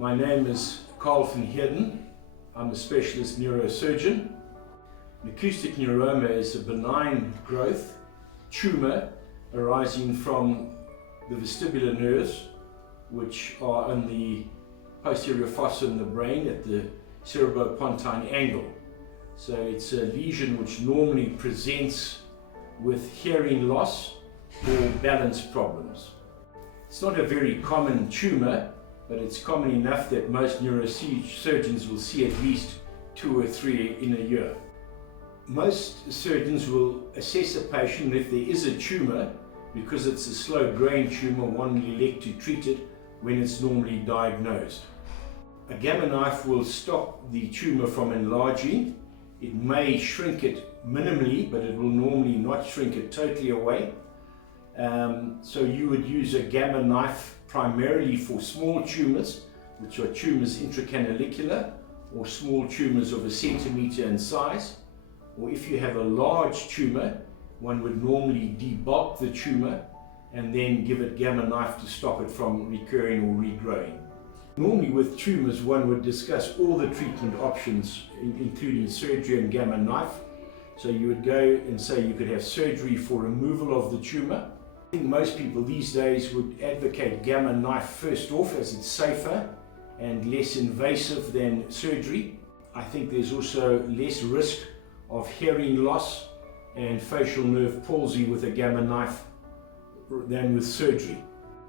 My name is Carl van Heerden. I'm a specialist neurosurgeon. An acoustic neuroma is a benign growth, tumour arising from the vestibular nerves, which are on the posterior fossa in the brain at the cerebropontine angle. So it's a lesion which normally presents with hearing loss or balance problems. It's not a very common tumour, but it's common enough that most neurosurgeons will see at least 2 or 3 in a year. Most surgeons will assess a patient if there is a tumour. Because it's a slow-growing tumour, one will elect to treat it when it's normally diagnosed. A gamma knife will stop the tumour from enlarging. It may shrink it minimally, but it will normally not shrink it totally away. So you would use a gamma knife primarily for small tumours, which are tumours intracanalicular or small tumours of 1 centimetre in size. Or if you have a large tumour, one would normally debulk the tumour and then give it gamma knife to stop it from recurring or regrowing. Normally with tumours one would discuss all the treatment options, including surgery and gamma knife. So you would go and say you could have surgery for removal of the tumour. I think most people these days would advocate gamma knife first off, as it's safer and less invasive than surgery. I think there's also less risk of hearing loss and facial nerve palsy with a gamma knife than with surgery.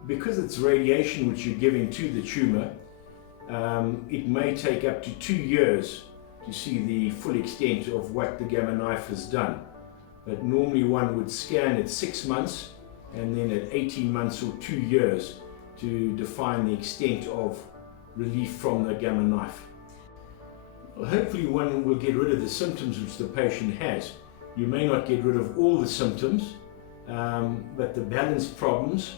Because it's radiation which you're giving to the tumour, it may take up to 2 years to see the full extent of what the gamma knife has done. But normally one would scan at 6 months and then at 18 months or 2 years to define the extent of relief from the gamma knife. Well, hopefully one will get rid of the symptoms which the patient has. You may not get rid of all the symptoms, but the balance problems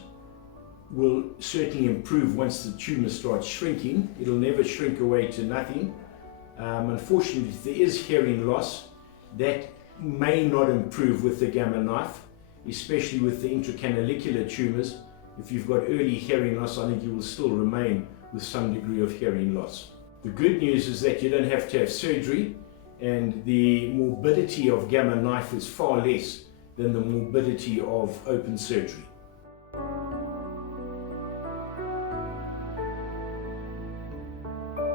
will certainly improve once the tumour starts shrinking. It'll never shrink away to nothing. Unfortunately, if there is hearing loss, that may not improve with the gamma knife, especially with the intracanalicular tumours. If you've got early hearing loss, I think you will still remain with some degree of hearing loss. The good news is that you don't have to have surgery, and the morbidity of gamma knife is far less than the morbidity of open surgery.